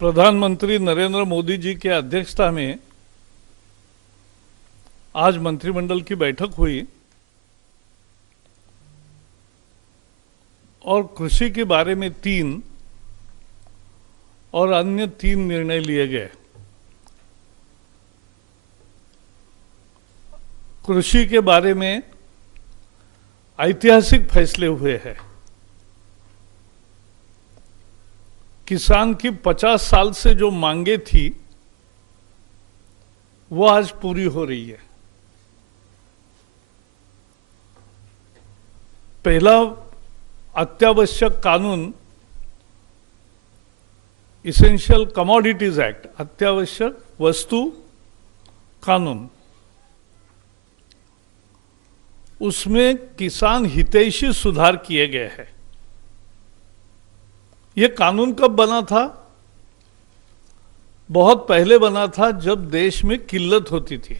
प्रधानमंत्री नरेंद्र मोदी जी के अध्यक्षता में आज मंत्रिमंडल की बैठक हुई और कृषि के बारे में 3 और अन्य 3 निर्णय लिए गए। कृषि के बारे में ऐतिहासिक फैसले हुए हैं। किसान की 50 साल से जो मांगे थी वो आज पूरी हो रही है। पहला अत्यावश्यक कानून इसेंशियल कमोडिटीज एक्ट, अत्यावश्यक वस्तु कानून, उसमें किसान हितैषी सुधार किए गए हैं। ये कानून कब बना था? बहुत पहले बना था, जब देश में किल्लत होती थी।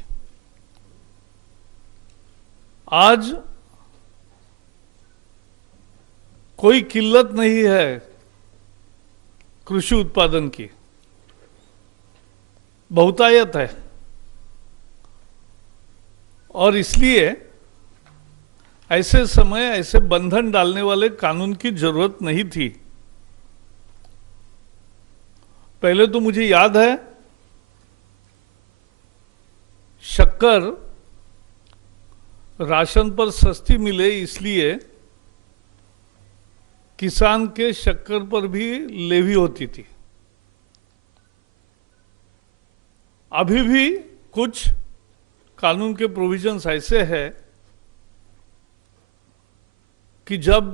आज कोई किल्लत नहीं है कृषि उत्पादन की, बहुतायत है। और इसलिए ऐसे समय ऐसे बंधन डालने वाले कानून की जरूरत नहीं थी। पहले तो मुझे याद है, शक्कर राशन पर सस्ती मिले इसलिए किसान के शक्कर पर भी लेवी होती थी। अभी भी कुछ कानून के प्रोविजंस ऐसे हैं कि जब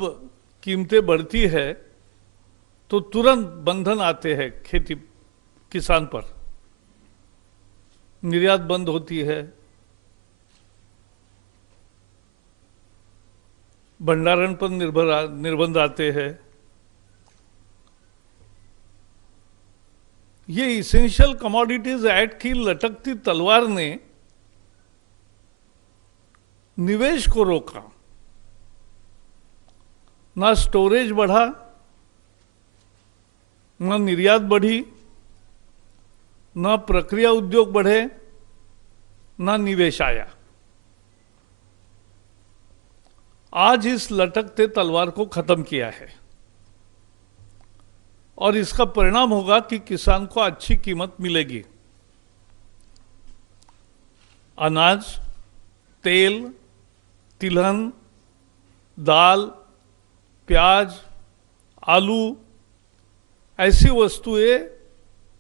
कीमतें बढ़ती है तो तुरंत बंधन आते हैं खेती किसान पर, निर्यात बंद होती है, भंडारण पर निर्बंध आते हैं। ये इसेंशियल कमोडिटीज एक्ट की लटकती तलवार ने निवेश को रोका। ना स्टोरेज बढ़ा, न निर्यात बढ़ी, न प्रक्रिया उद्योग बढ़े, न निवेश आया। आज इस लटकते तलवार को खत्म किया है और इसका परिणाम होगा कि किसान को अच्छी कीमत मिलेगी। अनाज, तेल, तिलहन, दाल, प्याज, आलू, ऐसी वस्तुएं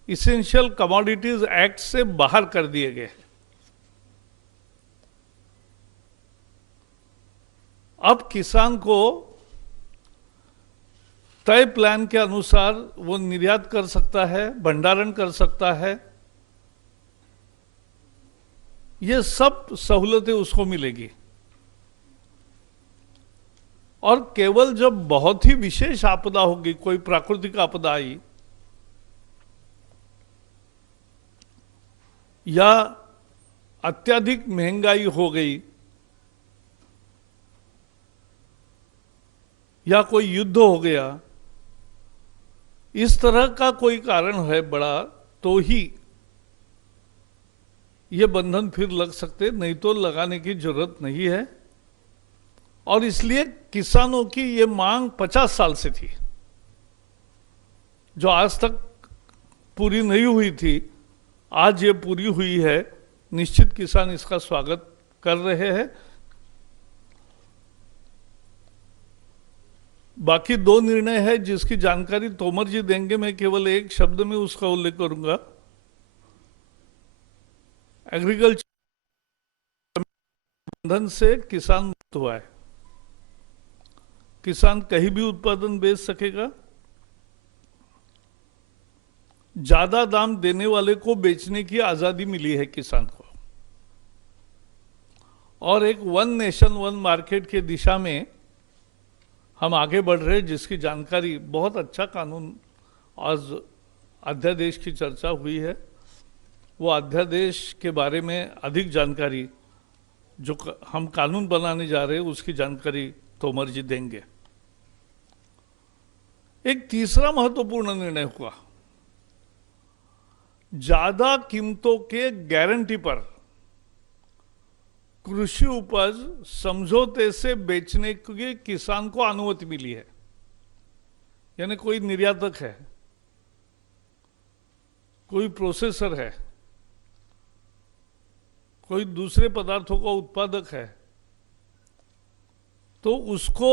इसेंशियल कमोडिटीज एक्ट से बाहर कर दिए गए हैं। अब किसान को तय प्लान के अनुसार वो निर्यात कर सकता है, भंडारण कर सकता है। ये सब सहूलतें उसको मिलेगी। और केवल जब बहुत ही विशेष आपदा होगी, कोई प्राकृतिक आपदा आई या अत्यधिक महंगाई हो गई या कोई युद्ध हो गया, इस तरह का कोई कारण है बड़ा, तो ही ये बंधन फिर लग सकते, नहीं तो लगाने की जरूरत नहीं है। और इसलिए किसानों की ये मांग 50 साल से थी, जो आज तक पूरी नहीं हुई थी, आज ये पूरी हुई है। निश्चित किसान इसका स्वागत कर रहे हैं। बाकी 2 निर्णय है जिसकी जानकारी तोमर जी देंगे, मैं केवल एक शब्द में उसका उल्लेख करूंगा। एग्रीकल्चर बंधन से किसान मुक्त हुआ है। किसान कहीं भी उत्पादन बेच सकेगा, ज्यादा दाम देने वाले को बेचने की आजादी मिली है किसान को। और एक वन नेशन वन मार्केट की दिशा में हम आगे बढ़ रहे हैं, जिसकी जानकारी, बहुत अच्छा कानून आज अध्यादेश की चर्चा हुई है। वो अध्यादेश के बारे में अधिक जानकारी जो हम कानून बनाने जा रहे हैं उसकी जानकारी तोमर जी देंगे। एक तीसरा महत्वपूर्ण निर्णय हुआ ज्यादा कीमतों के गारंटी पर कृषि उपज समझौते से बेचने की किसान को अनुमति मिली है। यानी कोई निर्यातक है, कोई प्रोसेसर है, कोई दूसरे पदार्थों का उत्पादक है, तो उसको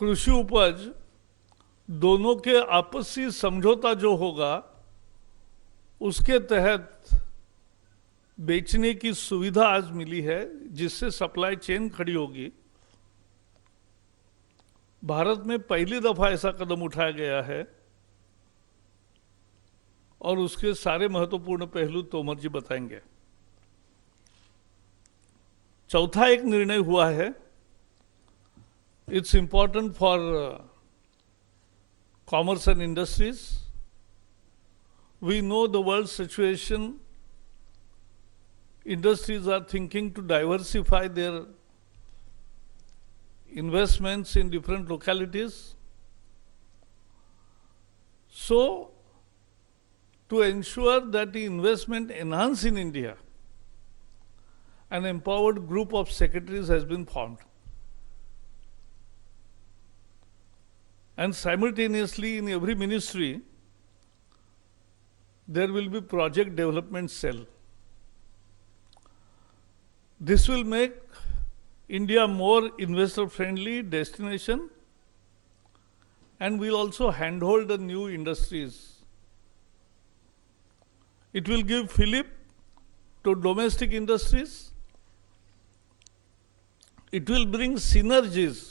कृषि उपज दोनों के आपसी समझौता जो होगा उसके तहत बेचने की सुविधा आज मिली है, जिससे सप्लाई चेन खड़ी होगी। भारत में पहली दफा ऐसा कदम उठाया गया है और उसके सारे महत्वपूर्ण पहलू तोमर जी बताएंगे। चौथा एक निर्णय हुआ है, it's important for commerce and industries. We know the world situation, industries are thinking to diversify their investments in different localities. So, to ensure that the investment enhance in India, an empowered group of secretaries has been formed. And simultaneously in every ministry, there will be project development cell. This will make India more investor-friendly destination and will also handhold the new industries. It will give fillip to domestic industries. It will bring synergies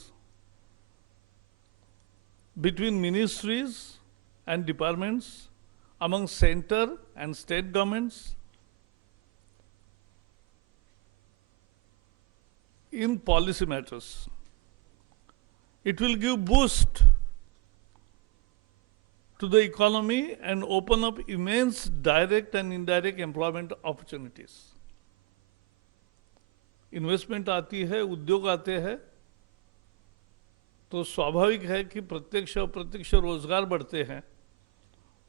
between ministries and departments, among center and state governments, in policy matters. It will give boost to the economy and open up immense direct and indirect employment opportunities. Investment आती है, उद्योग आते हैं, तो स्वाभाविक है कि प्रत्यक्ष और अप्रत्यक्ष रोजगार बढ़ते हैं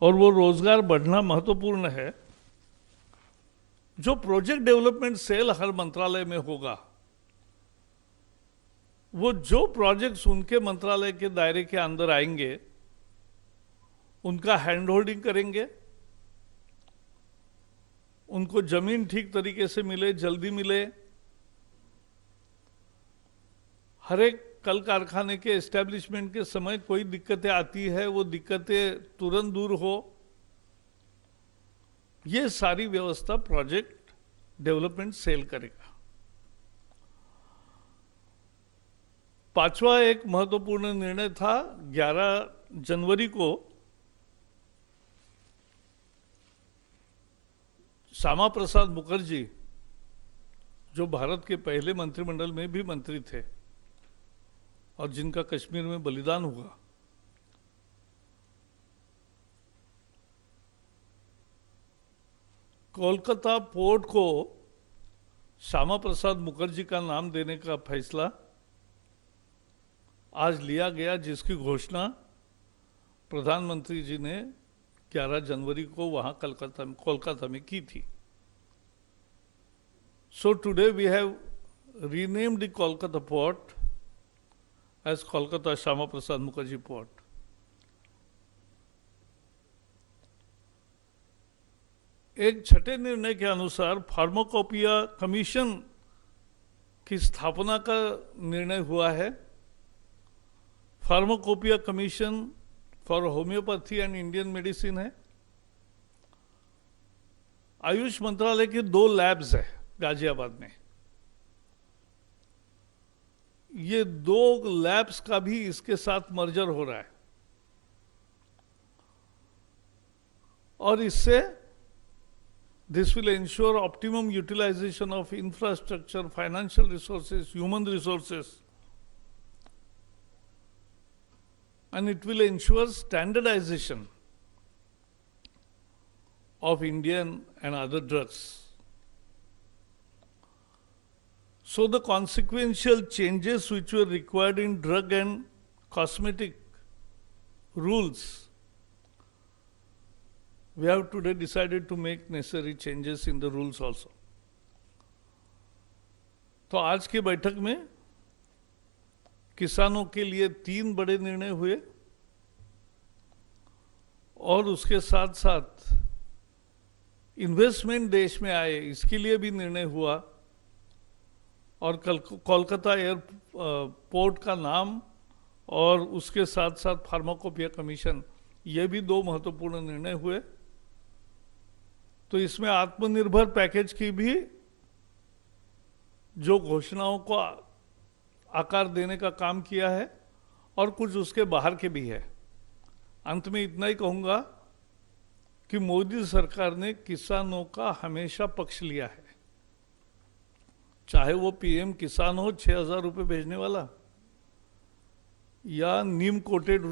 और वो रोजगार बढ़ना महत्वपूर्ण है। जो प्रोजेक्ट डेवलपमेंट सेल हर मंत्रालय में होगा, वो जो प्रोजेक्ट्स उनके मंत्रालय के दायरे के अंदर आएंगे उनका हैंड होल्डिंग करेंगे, उनको जमीन ठीक तरीके से मिले, जल्दी मिले, हर एक कल कारखाने के एस्टेब्लिशमेंट के समय कोई दिक्कतें आती है, वो दिक्कतें तुरंत दूर हो, ये सारी व्यवस्था प्रोजेक्ट डेवलपमेंट सेल करेगा। पांचवा एक महत्वपूर्ण निर्णय था, 11 जनवरी को श्यामा प्रसाद मुखर्जी, जो भारत के पहले मंत्रिमंडल में भी मंत्री थे और जिनका कश्मीर में बलिदान हुआ, कोलकाता पोर्ट को श्यामा प्रसाद मुखर्जी का नाम देने का फैसला आज लिया गया, जिसकी घोषणा प्रधानमंत्री जी ने 11 जनवरी को वहां कोलकाता में की थी। So today we have renamed the Kolkata port as Kolkata Shyama Prasad Mukherjee port. एक छठे निर्णय के अनुसार फार्माकोपिया कमीशन की स्थापना का निर्णय हुआ है। Pharmacopoeia commission for homeopathy and Indian medicine है। आयुष मंत्रालय के 2 लैब्स है गाजियाबाद में। ये 2 लैब्स का भी इसके साथ मर्जर हो रहा है और इससे this will ensure optimum utilization of infrastructure, financial resources, human resources, and it will ensure standardization of Indian and other drugs. So the consequential changes which were required in drug and cosmetic rules we have today decided to make necessary changes in the rules also. तो आज की बैठक में किसानों के लिए 3 बड़े निर्णय हुए और उसके साथ साथ इन्वेस्टमेंट देश में आए इसके लिए भी निर्णय हुआ, और कोलकाता एयरपोर्ट का नाम और उसके साथ साथ फार्माकोपिया कमीशन, ये भी 2 महत्वपूर्ण निर्णय हुए। तो इसमें आत्मनिर्भर पैकेज की भी जो घोषणाओं को आकार देने का काम किया है और कुछ उसके बाहर के भी है। अंत में इतना ही कहूंगा कि मोदी सरकार ने किसानों का हमेशा पक्ष लिया है, चाहे वो पीएम किसान हो 6,000 रुपये भेजने वाला, या नीम कोटेड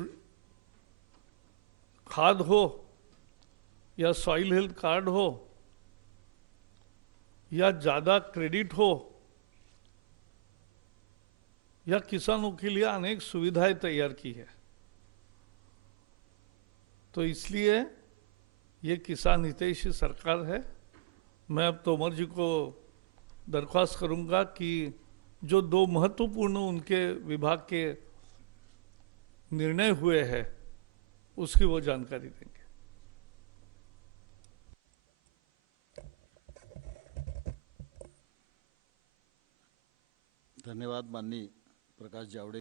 खाद हो, या सॉइल हेल्थ कार्ड हो, या ज़्यादा क्रेडिट हो, या किसानों के लिए अनेक सुविधाएं तैयार की है। तो इसलिए ये किसान हितैषी सरकार है। मैं अब तोमर जी को दरख्वास्त करूंगा कि जो 2 महत्वपूर्ण उनके विभाग के निर्णय हुए हैं उसकी वो जानकारी देंगे। धन्यवाद माननीय प्रकाश जावड़ेकर।